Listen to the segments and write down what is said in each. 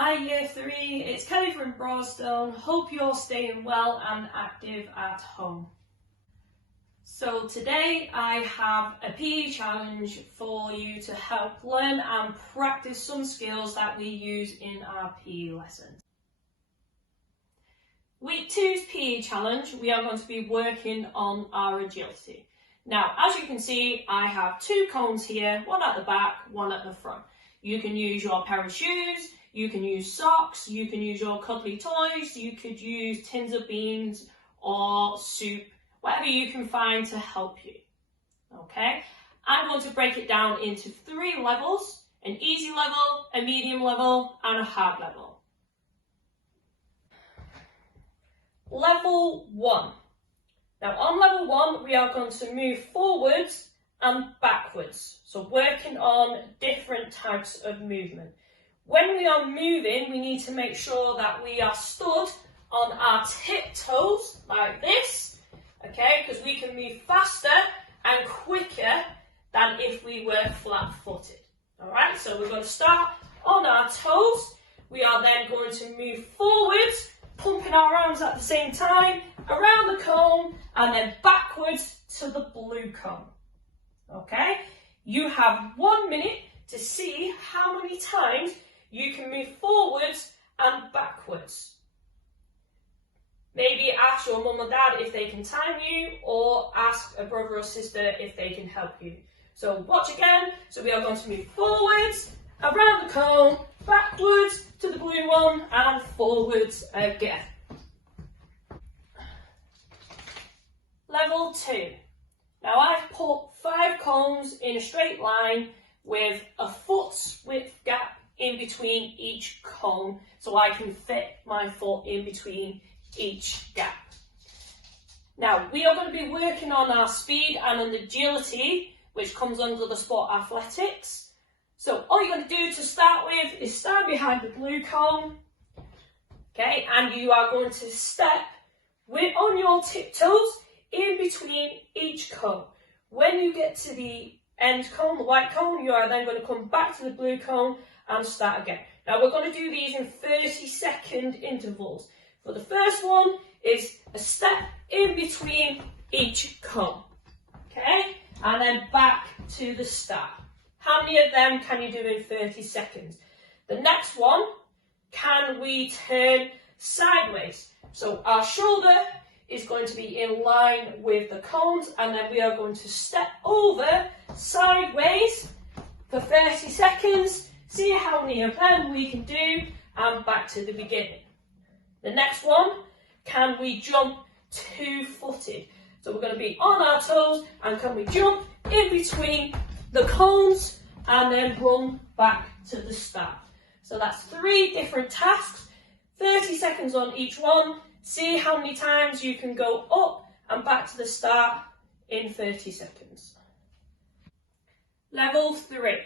Hi Year 3, it's Kelly from Broadstone. Hope you're staying well and active at home. So today I have a PE challenge for you to help learn and practice some skills that we use in our PE lessons. Week 2's PE challenge, we are going to be working on our agility. Now, as you can see, I have 2 cones here, one at the back, one at the front. You can use your pair of shoes, you can use socks, you can use your cuddly toys, you could use tins of beans or soup, whatever you can find to help you. Okay, I'm going to break it down into 3 levels: an easy level, a medium level, and a hard level. Level 1. Now on level 1, we are going to move forwards and backwards. So working on different types of movement. When we are moving, we need to make sure that we are stood on our tiptoes like this, okay, because we can move faster and quicker than if we were flat-footed. All right, so we're going to start on our toes. We are then going to move forwards, pumping our arms at the same time, around the cone, and then backwards to the blue cone. Okay, you have 1 minute to see how many times you can move forwards and backwards. Maybe ask your mum or dad if they can time you, or ask a brother or sister if they can help you. So watch again. So we are going to move forwards, around the cone, backwards to the blue one, and forwards again. Level 2. Now I've put 5 cones in a straight line with a foot's width gap in between each cone, so I can fit my foot in between each gap. Now we are going to be working on our speed and on agility, which comes under the sport athletics. So all you're going to do to start with is stand behind the blue cone, okay, and you are going to step on your tiptoes in between each cone. When you get to the end cone, the white cone, you are then going to come back to the blue cone and start again. Now we're going to do these in 30-second intervals. For the first one is a step in between each cone, okay, and then back to the start. How many of them can you do in 30 seconds? The next one, can we turn sideways? So our shoulder is going to be in line with the cones, and then we are going to step over sideways for 30 seconds, see how many of them we can do, and back to the beginning. The next one, can we jump 2-footed? So we're going to be on our toes, and can we jump in between the cones and then run back to the start? So that's 3 different tasks, 30 seconds on each one. See how many times you can go up and back to the start in 30 seconds. Level 3.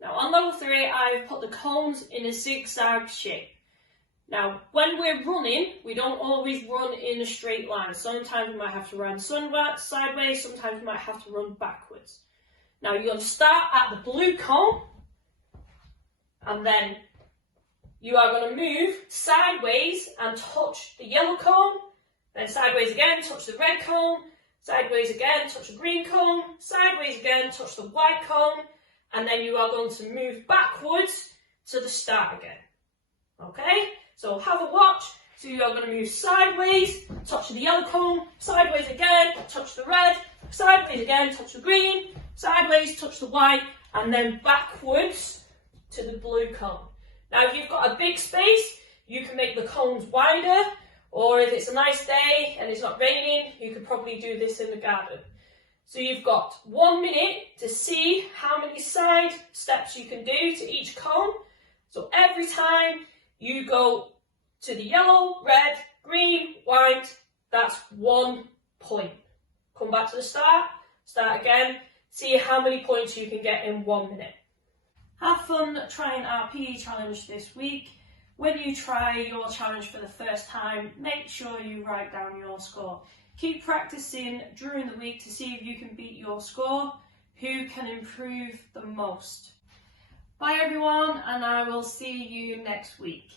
Now on level 3, I've put the cones in a zigzag shape. Now when we're running, we don't always run in a straight line. Sometimes we might have to run sideways, sometimes we might have to run backwards. Now you're going to start at the blue cone, and then you are going to move sideways and touch the yellow cone, then sideways again, touch the red cone, sideways again, touch the green cone, sideways again, touch the white cone, and then you are going to move backwards to the start again. Okay, so have a watch. So you are going to move sideways, touch the yellow cone, sideways again, touch the red, sideways again, touch the green, sideways, touch the white, and then backwards to the blue cone. Now if you've got a big space, you can make the cones wider, or if it's a nice day and it's not raining, you could probably do this in the garden. So you've got 1 minute to see how many side steps you can do to each cone. So every time you go to the yellow, red, green, white, that's 1 point. Come back to the start again, see how many points you can get in 1 minute. Have fun trying our PE challenge this week. When you try your challenge for the first time, make sure you write down your score. Keep practicing during the week to see if you can beat your score. Who can improve the most? Bye everyone, and I will see you next week.